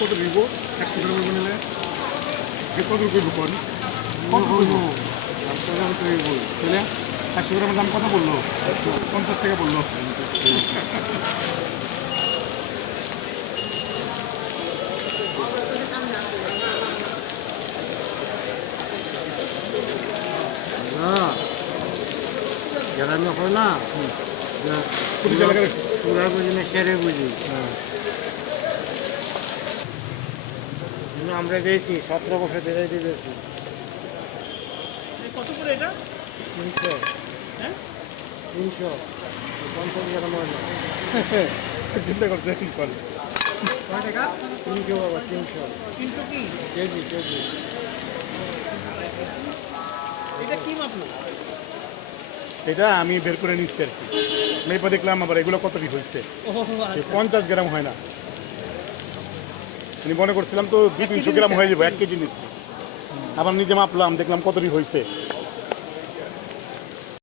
কত দিব 100 গ্রাম নিলে কত করবো কোন কত করবো 100 গ্রাম তো বল তাহলে 100 গ্রামের দাম কত বললো 50 টাকা বললো গ্রামে হয় না কোটি টাকা পুরা বুঝি না কেড়ে বুঝি আমরা গেছি 17 বছর ধরে দিয়েছি কত করে এটা 300 হ্যাঁ 300 50 গ্রাম হয় না চিন্তা করছে কি করে কয় টাকা 300 বাবা 300 300 কি কেজি কেজি এটা কি মাপলো এটা আমি বের করে নিচ্ছি আর কি মেপে দেখলাম আবার এগুলো কত কি হয়েছে ও 50 গ্রাম হয় না আমি মনে করছিলাম তো 200-300 গ্রাম হয়ে যাবে 1 কেজি নিচ্ছি আবার নিজে মাপলাম দেখলাম কতটি হয়েছে